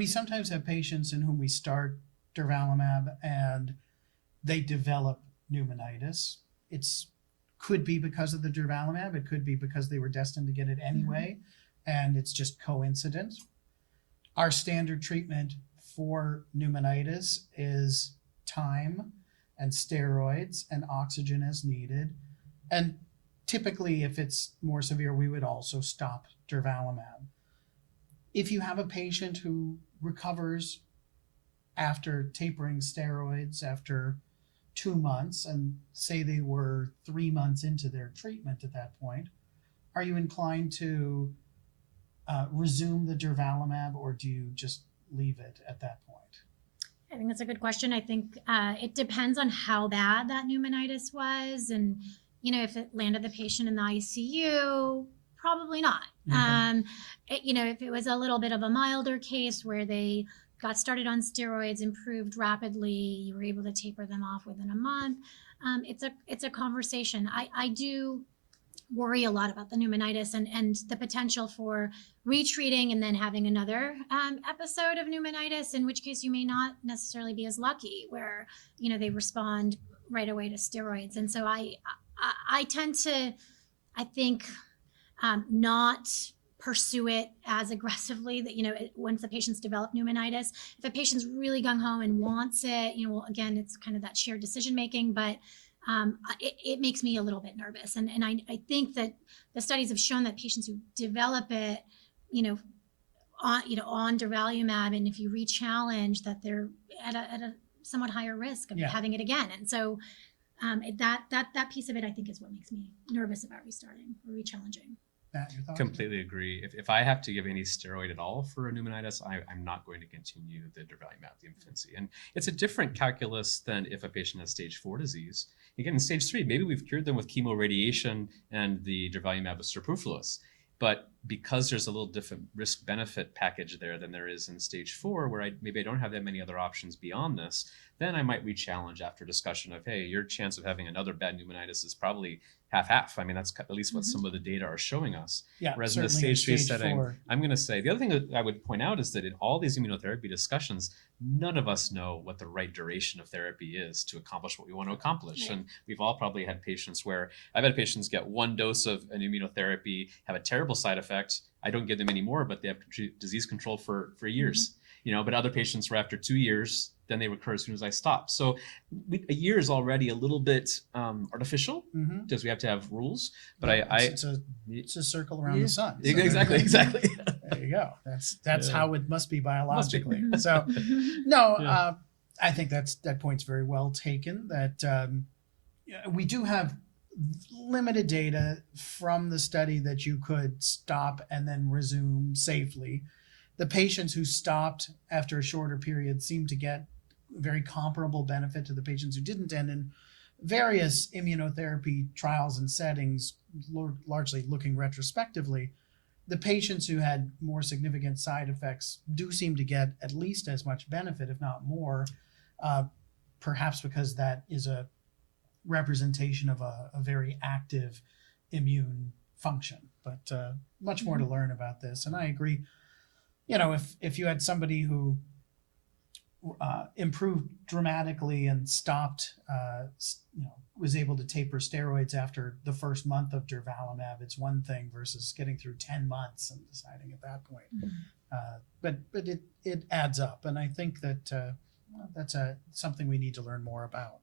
we sometimes have patients in whom we start durvalumab and they develop pneumonitis. Could be because of the durvalumab. It could be because they were destined to get it anyway, and it's just coincident. Our standard treatment for pneumonitis is time and steroids and oxygen as needed. And typically, if it's more severe, we would also stop durvalumab. If you have a patient who recovers after tapering steroids after 2 months, and say they were 3 months into their treatment at that point, are you inclined to resume the durvalumab, or do you just leave it at that point? I think that's a good question. I think it depends on how bad that pneumonitis was, and if it landed the patient in the ICU, probably not. If it was a little bit of a milder case where they got started on steroids, improved rapidly, you were able to taper them off within a month, it's a conversation. I do worry a lot about the pneumonitis and the potential for retreating and then having another episode of pneumonitis, in which case you may not necessarily be as lucky, where they respond right away to steroids. And so I tend to, I think, not pursue it as aggressively, that once the patient's developed pneumonitis. If a patient's really gung-ho and wants it, well, again, it's kind of that shared decision making, but it makes me a little bit nervous. And I think that the studies have shown that patients who develop it, on durvalumab, and if you re-challenge, that they're at a somewhat higher risk of having it again. And so that piece of it, I think, is what makes me nervous about restarting or re-challenging. Matt, your thoughts? Completely agree. If I have to give any steroid at all for a pneumonitis, I'm not going to continue the durvalumab, the infancy. And it's a different calculus than if a patient has stage 4 disease. Again, in stage 3, maybe we've cured them with chemoradiation and the durvalumab was superfluous. But because there's a little different risk-benefit package there than there is in stage 4, where maybe I don't have that many other options beyond this, then I might re-challenge after discussion of, hey, your chance of having another bad pneumonitis is probably half-half. I mean, that's at least what some of the data are showing us. Yeah, whereas in the stage 3 setting, I'm going to say, the other thing that I would point out is that in all these immunotherapy discussions, none of us know what the right duration of therapy is to accomplish what we want to accomplish. Right. And we've all probably had patients where I've had patients get 1 dose of an immunotherapy, have a terrible side effect. I don't give them any more, but they have disease control for years. But other patients were after 2 years, then they recur as soon as I stop. So a year is already a little bit artificial because we have to have rules. But it's a circle around the sun. So exactly. There you go. That's how it must be biologically. So I think that point's very well taken. That we do have limited data from the study that you could stop and then resume safely. The patients who stopped after a shorter period seem to get very comparable benefit to the patients who didn't. And in various immunotherapy trials and settings, largely looking retrospectively, the patients who had more significant side effects do seem to get at least as much benefit, if not more, perhaps because that is a representation of a very active immune function. But much more to learn about this. And I agree, if you had somebody who improved dramatically and stopped, was able to taper steroids after the first month of durvalumab, it's one thing versus getting through 10 months and deciding at that point. But it adds up. And I think that that's something we need to learn more about.